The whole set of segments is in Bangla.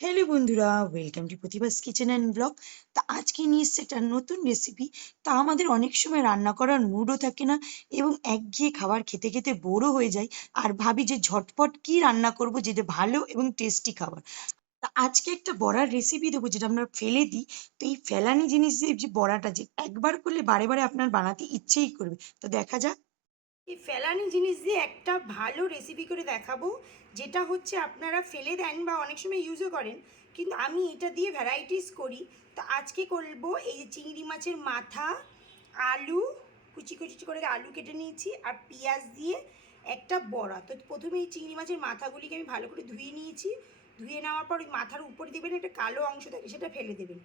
হ্যালো বন্ধুরা welcome to Pratibhas kitchen and blog তা আজকে নিয়ে এসছে একটা নতুন রেসিপি তা আমাদের অনেক সময় রান্না করার মুডও থাকে না এবং একঘেয়ে খাবার খেতে খেতে বোরও হয়ে যায়। আর ভাবি যে ঝটপট কি রান্না করব যেটা ভালো এবং টেস্টি খাবার। তা আজকে একটা বড়ার রেসিপি দেবো যেটা আমরা ফেলে দিই। তো এই ফেলানি জিনিস যে বড়াটা যে একবার করলে বারে বারে আপনার বানাতে ইচ্ছেই করবে। তো দেখা যাক এই ফেলানি জিনিস দিয়ে একটা ভালো রেসিপি করে দেখাবো, যেটা হচ্ছে আপনারা ফেলে দেন বা অনেক সময় ইউজও করেন, কিন্তু আমি এটা দিয়ে ভ্যারাইটিস করি। তো আজকে করব এই যে চিংড়ি মাছের মাথা, আলু, কুচি কুচি করে আলু কেটে নিয়েছি আর পেঁয়াজ দিয়ে একটা বড়া। তো প্রথমে এই চিংড়ি মাছের মাথাগুলিকে আমি ভালো করে ধুয়ে নিয়েছি, ধুয়ে নেওয়ার পর ওই মাথার উপরে দেবেন একটা কালো অংশ থাকে সেটা ফেলে দেবেন।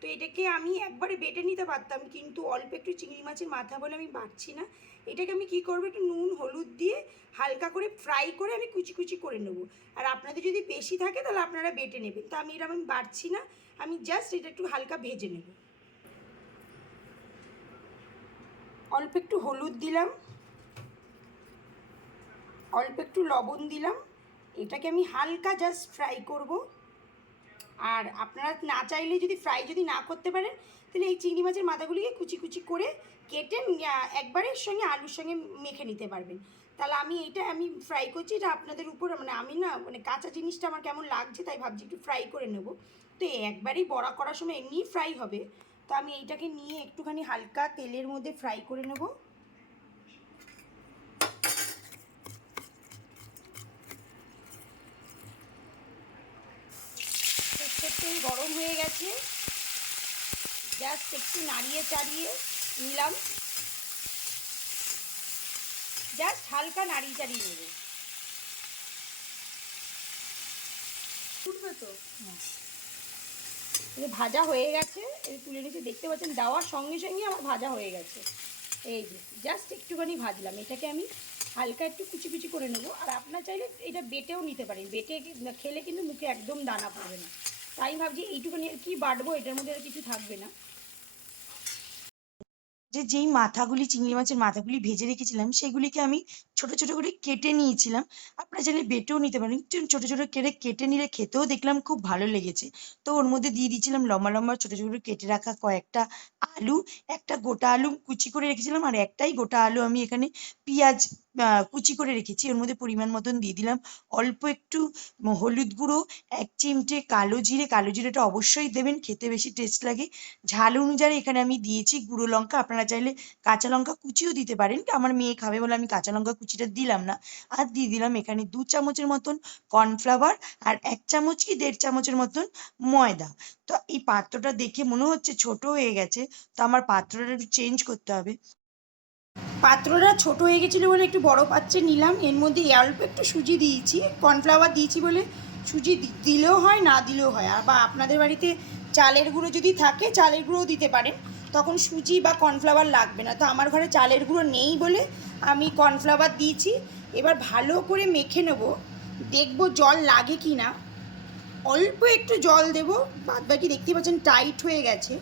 তো এটাকে আমি একবারে বেটে নিতে পারতাম, কিন্তু অল্প একটু চিংড়ি মাছের মাথা বলে আমি বাড়ছি না। এটাকে আমি কি করব, একটু নুন, হলুদ দিয়ে হালকা করে ফ্রাই করে আমি কুচি কুচি করে নেব। আর আপনাদের যদি বেশি থাকে তাহলে আপনারা বেটে নেবেন। তো আমি এরকম আমি বাড়ছি না, আমি জাস্ট এটা একটু হালকা ভেজে নেব। অল্প একটু হলুদ দিলাম, অল্প একটু লবণ দিলাম, এটাকে আমি হালকা জাস্ট ফ্রাই করব। আর আপনারা না চাইলে যদি ফ্রাই যদি না করতে পারেন, তাহলে এই চিংড়ি মাছের মাথাগুলিকে কুচি কুচি করে কেটে একবারের সঙ্গে আলুর সঙ্গে মেখে নিতে পারবেন। তাহলে আমি এটা আমি ফ্রাই করছি, এটা আপনাদের উপর মানে আমি না মানে কাঁচা জিনিসটা আমার কেমন লাগছে তাই ভাবছি একটু ফ্রাই করে নেব। তো একবারেই বড়া করার সময় এমনিই ফ্রাই হবে। তো আমি এইটাকে নিয়ে একটুখানি হালকা তেলের মধ্যে ফ্রাই করে নেব। সর্ষের গরম হয়ে গেছে। জাস্ট একটু নাড়িয়ে চাড়িয়ে নিলাম। জাস্ট হালকা নাড়িয়ে চাড়িয়ে নেবে। উঠবে তো? ভাজা হয়ে গেছে। এই তুলে নিচে দেখতে পাচ্ছেন, দেওয়ার সঙ্গে সঙ্গে আমার ভাজা হয়ে গেছে। এই যে জাস্ট একটুখানি ভাজলাম। এটাকে আমি হালকা একটু কুচি কুচি করে নেব। আর আপনার চাইলে এটা বেটেও নিতে পারেন। বেটে খেলে কিন্তু মুখে একদম দানা পড়বে না। তাই ভাবছি এইটুখানি আর কি বাটবো এটার মধ্যে কিছু থাকবে না। যে যেই মাথাগুলি চিংড়ি মাছের মাথাগুলি ভেজে রেখেছিলাম, সেগুলিকে আমি ছোট ছোট করে কেটে নিয়েছিলাম। আপনারা চাইলে বেটেও নিতে পারেন ছোট ছোট কেটে কেটে নিলে খেতেও দেখলাম খুব ভালো লেগেছে। তো ওর মধ্যে দিয়ে দিয়েছিলাম লম্বা লম্বা ছোট ছোট কেটে রাখা কয়েকটা আলু, একটা গোটা আলু কুচি করে রেখেছিলাম, আর একটাই গোটা আলু আমি এখানে পেঁয়াজ কুচি করে রেখেছি। ওর মধ্যে পরিমাণ মতন দিয়ে দিলাম। অল্প একটু হলুদ গুঁড়ো, এক চিমটে কালো জিরে। কালো জিরেটা অবশ্যই দেবেন, খেতে বেশি টেস্ট লাগে। ঝাল অনুযায়ী এখানে আমি দিয়েছি গুঁড়ো লঙ্কা। আপনারা চাইলে কাঁচা লঙ্কা কুচিও দিতে পারেন। আমার মেয়ে খাবে বলে আমি কাঁচা লঙ্কা কুচিটা দিলাম না। আর দিয়ে দিলাম এখানে দু চামচের মতন কর্নফ্লাওয়ার আর এক চামচ কি দেড় চামচের মতন ময়দা। তো এই পাত্রটা দেখে মনে হচ্ছে ছোট হয়ে গেছে। তো আমার পাত্রটা একটু চেঞ্জ করতে হবে। পাত্রটা ছোট হয়ে গেছিল বলে একটু বড় পাত্রে নিলাম। এর মধ্যে অল্প একটু সুজি দিয়েছি। কর্নফ্লাওয়ার দিয়েছি বলে সুজি দিলেও হয়, না দিলেও হয়। আর বা আপনাদের বাড়িতে চালের গুঁড়ো যদি থাকে, চালের গুঁড়োও দিতে পারেন। তখন সুজি বা কর্নফ্লাওয়ার লাগবে না। তো আমার ঘরে চালের গুঁড়ো নেই বলে আমি কর্নফ্লাওয়ার দিয়েছি। এবার ভালো করে মেখে নেব। দেখব জল লাগে কি না অল্প একটু জল দেবো। বাদ বাকি দেখতে পাচ্ছেন টাইট হয়ে গেছে।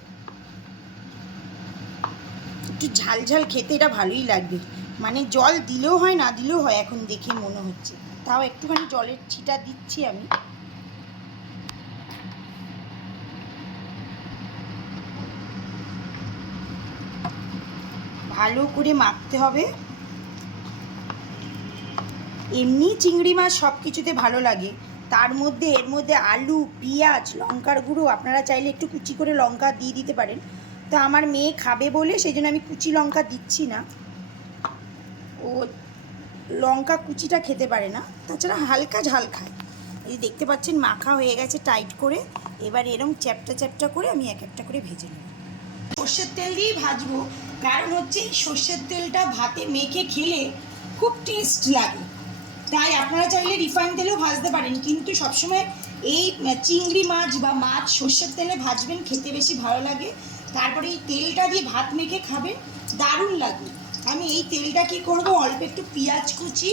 একটু ঝাল ঝাল খেতে এটা ভালোই লাগবে। মানে জল দিলেও হয়, না দিলেও হয়, এখন দেখে মনে হচ্ছে। তাও একটুখানি জলের ছিটা দিচ্ছি আমি। ভালো করে মাখতে হবে। এমনি চিংড়ি মাছ সব কিছুতে ভালো লাগে। তার মধ্যে, এর মধ্যে আলু, পেঁয়াজ, লঙ্কার গুঁড়ো, আপনারা চাইলে একটু কুচি করে লঙ্কা দিয়ে দিতে পারেন। তো আমার মেয়ে খাবে বলে সেই জন্য আমি কুচি লঙ্কা দিচ্ছি না। ও লঙ্কা কুচিটা খেতে পারে না, তাছাড়া হালকা ঝাল খায়। এই দেখতে পাচ্ছেন মাখা হয়ে গেছে টাইট করে, এবার এরম চ্যাপটা চ্যাপটা করে আমি এক একটা করে ভেজে নেব। সর্ষের তেল দিয়েই ভাজবো, কারণ হচ্ছে এই সর্ষের তেলটা ভাতে মেখে খেলে খুব টেস্ট লাগে। তাই আপনারা চাইলে রিফাইন তেলেও ভাজতে পারেন, কিন্তু সবসময় এই চিংড়ি মাছ বা মাছ সর্ষের তেলে ভাজবেন, খেতে বেশি ভালো লাগে। তারপরে এই তেলটা দিয়ে ভাত মেখে খাবে, দারুণ লাগে আমি এই তেলটা কি করব? অল্প একটু পেঁয়াজ কুচি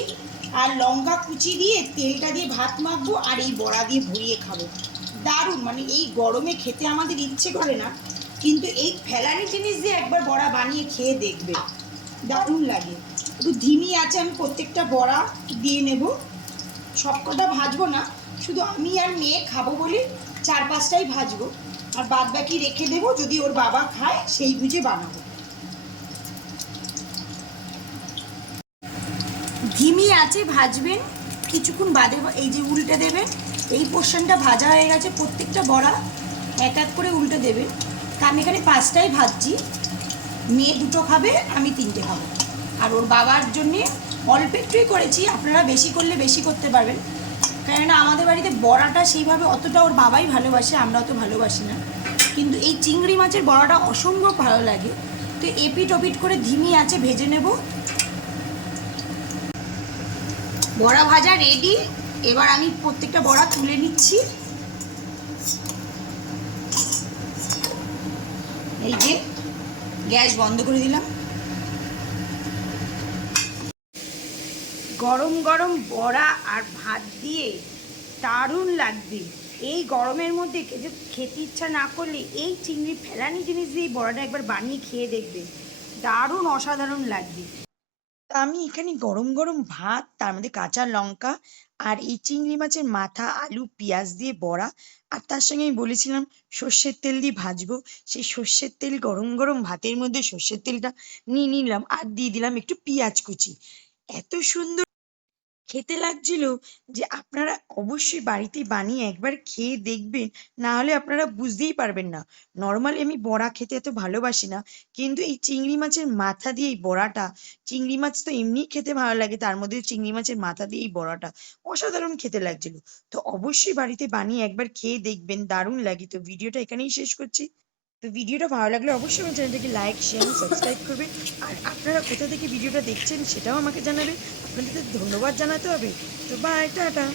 আর লঙ্কা কুচি দিয়ে তেলটা দিয়ে ভাত মাখবো আর এই বড়া দিয়ে ভরিয়ে খাব। দারুণ মানে এই গরমে খেতে আমাদের ইচ্ছে করে না, কিন্তু এই ফেলানি জিনিস দিয়ে একবার বড়া বানিয়ে খেয়ে দেখবে। দারুণ লাগে। একটু ধিমি আছে, আমি প্রত্যেকটা বড়া দিয়ে নেব। সব কটা ভাজবো না, শুধু আমি আর মেয়ে খাব বলে চার পাঁচটাই ভাজবো। আর বাদ বাকি রেখে দেবো, যদি ওর বাবা খায়, সেই বুঝে বানাবো। ঘিমি আছে, ভাজবেন। কিছুক্ষণ বাদে এই যে উল্টে দেবেন এই পোর্শনটা ভাজা হয়ে গেছে, প্রত্যেকটা বড়া এক এক করে উল্টে দেবেন তা আমি এখানে পাঁচটাই ভাজছি। মেয়ে দুটো খাবে, আমি তিনটে খাব। আর ওর বাবার জন্যে অল্প একটুই করেছি, আপনারা বেশি করলে বেশি করতে পারবেন। কেননা আমাদের বাড়িতে বড়াটা সেইভাবে অতটা ওর বাবাই ভালোবাসে, আমরা অত ভালোবাসি না। কিন্তু এই চিংড়ি মাছের বড়াটা অসম্ভব ভালো লাগে। তো এপিট ওপিট করে ধিমি আছে, ভেজে নেব। বড়া ভাজা রেডি এবার আমি প্রত্যেকটা বড়া তুলে নিচ্ছি। এই যে, গ্যাস বন্ধ করে দিলাম। গরম গরম বড়া আর ভাত দিয়ে দারুণ লাগবে। এই গরমের মধ্যে খেতে ইচ্ছা না করলে এই চিংড়ি, ফেলানি জিনিস দিয়ে বড়াটা একবার বানিয়ে খেয়ে দেখবে। দারুণ অসাধারণ লাগবে। আমি এখানে গরম গরম ভাত, তার মধ্যে কাঁচা লঙ্কা আর এই চিংড়ি মাছের মাথা, আলু, পেঁয়াজ দিয়ে বড়া আর তার সঙ্গে আমি বলেছিলাম সর্ষের তেল দিয়ে ভাজবো। সেই সর্ষের তেল, গরম গরম ভাতের মধ্যে সর্ষের তেলটা নিয়ে নিলাম আর দিয়ে দিলাম একটু পেঁয়াজ কুচি। এত সুন্দর খেতে লাগছিল যে আপনারা অবশ্যই বাড়িতে বানিয়ে একবার খেয়ে দেখবেন, না হলে আপনারা বুঝতেই পারবেন না। নর্মালি আমি বড়া খেতে এত ভালোবাসি না, কিন্তু এই চিংড়ি মাছের মাথা দিয়ে এই বড়াটা, চিংড়ি মাছ তো এমনিই খেতে ভালো লাগে, তার মধ্যে চিংড়ি মাছের মাথা দিয়ে এই বড়াটা অসাধারণ খেতে লাগছিল। তো অবশ্যই বাড়িতে বানিয়ে একবার খেয়ে দেখবেন, দারুণ লাগে তো ভিডিওটা এখানেই শেষ করছি। তো ভিডিওটা ভালো লাগলে অবশ্যই আমার চ্যানেলটাকে লাইক শেয়ার সাবস্ক্রাইব করবেন আর আপনারা কোথা থেকে ভিডিওটা দেখছেন সেটাও আমাকে জানাবেন। আপনাদের ধন্যবাদ জানাতে হবে। তো বাই টাটা।